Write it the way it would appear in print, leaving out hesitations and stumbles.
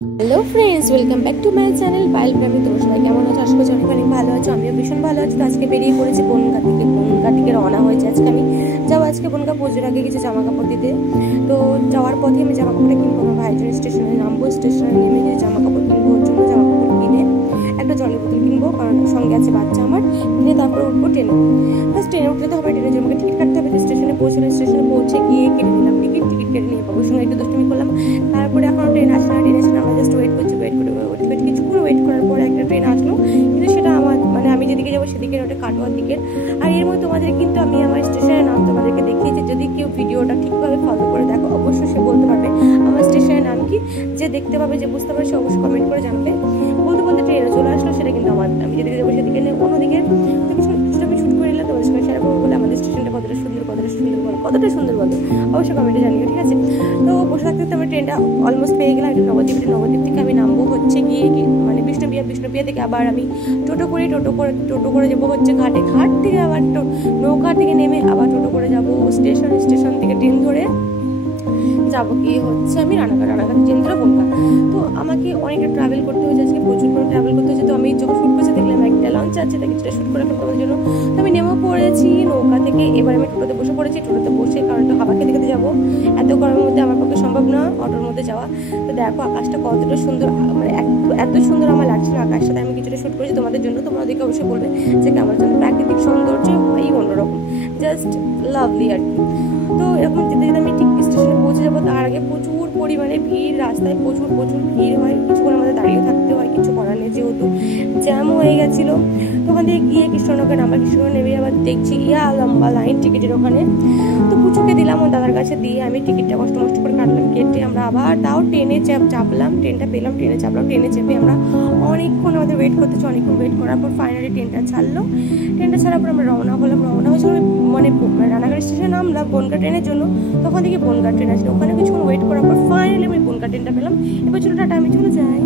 Hello friends, welcome back to my channel Payel প্রেমী। তোমরা সবাই কেমন আছো? আশা করছি অনেক ভালো আছো। আমিও ভীষণ ভালো আছি। তো আজকে বেরিয়ে পড়েছি বনগাঁ থেকে রওনা হয়েছে। আজকে আমি যাবো বনগাঁ পুজোর আগে কিছু জামা কাপড় দিতে। তো যাওয়ার পথে আমি জামা কাপড়টা কিনবো। আমার ভাইজন স্টেশনে নামবো, স্টেশনে নেমে কিছু জামা কাপড় কিনবো। ওর জন্য জামা কাপড় কিনে একটা জলের বোতল কিনবো, কারণ সঙ্গে আছে বাচ্চা আমার। কিনে তারপরে উঠবো ট্রেনে। ফার্স্ট ট্রেনে উঠতে তো হবে, ট্রেনের জন্য আমাকে টিকিট কাটতে হবে। স্টেশনে পৌঁছলাম, স্টেশনে পৌঁছে গিয়ে কেটে নিলাম টিকিট কেটে নিয়ে বাবুর সঙ্গে একটু দুষ্টুমি করলাম। তারপরে এখনো ট্রেন আসলো না, ট্রেন আসলে আমরা জাস্ট ওয়েট করছি। কিছুক্ষণ ওয়েট করার পরে একটা ট্রেন আসলো, কিন্তু সেটা আমার আমি যেদিকে যাবো সেদিকে ওটা কাটোয়ার দিকের। আর এর মধ্যে তোমাদের কিন্তু আমি আমার স্টেশনের নাম তোমাদেরকে দেখিয়েছি। যদি কেউ ভিডিওটা ঠিকভাবে ফলো করে দেখো, অবশ্যই সে বলতে পারবে আমার স্টেশনের নাম কি। যে দেখতে পাবে, যে বুঝতে পারবে, সে অবশ্যই কমেন্ট করে জানবে। বলতে বলতে ট্রেনে চলে আসলো, সেটা কিন্তু আমি যেদিকে যাবো সেদিকে নেই, অন্যদিকে। তো কিছুটা আমি শুট করে নিলাম তোমাদের সঙ্গে শেয়ার করবো বলে। আমাদের স্টেশনটা কতটা সুন্দর বলো, অবশ্যই কমেন্টে জানিও, ঠিক আছে? তো বসে থাকতে থাকতে আমার ট্রেনটা অলমোস্ট পেয়ে গেলাম। এটা নবদ্বীপ থেকে আমি নামবো হচ্ছে গিয়ে বিষ্ণুপ্রিয়া থেকে আবার আমি টোটো করে যাবো হচ্ছে ঘাটে। ঘাট থেকে আবার নৌকা থেকে নেমে আবার টোটো করে যাবো স্টেশন থেকে ট্রেন ধরে যাবো কি হচ্ছে আমি রানাঘাট ট্রেন ধরে বনগাঁ। তো আমাকে অনেকটা ট্রাভেল করতে হয়েছে, আজকে প্রচুর করে ট্রাভেল করতে হয়েছে। তো আমি যখন শ্যুট করছি দেখলাম একটা লঞ্চ আছে, তাকে সেটা শ্যুট করে তোমাদের জন্য। তো আমি নেমে পড়েছি নৌকা থেকে। এবার আমি টোটোতে বসে পড়েছি। টোটোতে বসে, কারণ একটু হাওয়া খেতে যাবো। এত গরমের মধ্যে আমার পক্ষে সম্ভব না অটোর মধ্যে যাওয়া। তো দেখো আকাশটা কতটা সুন্দর, মানে এত সুন্দর আমার লাগছিল আকাশের সাথে। আমি কিছুটা শ্যুট করেছি তোমাদের জন্য। তোমরা ওদিকে অবশ্যই বলবে যে আমার জন্য প্রাকৃতিক সৌন্দর্য এই অন্যরকম, জাস্ট লাভলি আর কি। তো এরকম যেতে যেতে আমি ঠিক স্টেশনে পৌঁছে যাবো। তার আগে প্রচুর পরিমাণে ভিড়, রাস্তায় প্রচুর ভিড় হয়। কিছুক্ষণ আমাদের দাঁড়িয়ে থাকতে হয়, কিছু করার নেই, যেহেতু জ্যাম হয়ে গেছিলো। তো ওখান থেকে গিয়ে কৃষ্ণনগর নেমে আবার দেখছি লম্বা লাইন টিকিটের ওখানে। তো পুচুকে দিলাম ওর দাদার কাছে, দিয়ে আমি টিকিটটা কষ্ট করে কাটলাম। কেটে আমরা আবার তাও ট্রেনে চাপলাম। ট্রেনটা পেলাম, ট্রেনে চাপলাম। ট্রেনে চেপে আমরা অনেকক্ষণ আমাদের ওয়েট করতেছি। অনেকক্ষণ ওয়েট করার পর ফাইনালি ট্রেনটা ছাড়লো। ট্রেনটা ছাড়ার পর আমরা রওনা হয়েছিল রানাঘাট স্টেশনে নামলাম বনগাঁ ট্রেনের জন্য। তখন থেকে বনগাঁ ট্রেন আসলো। ওখানে কিছুক্ষণ ওয়েট করার পর ফাইনালি আমি বনগাঁ ট্রেনটা পেলাম। এবার চলো টাটা, আমি চলে যাই।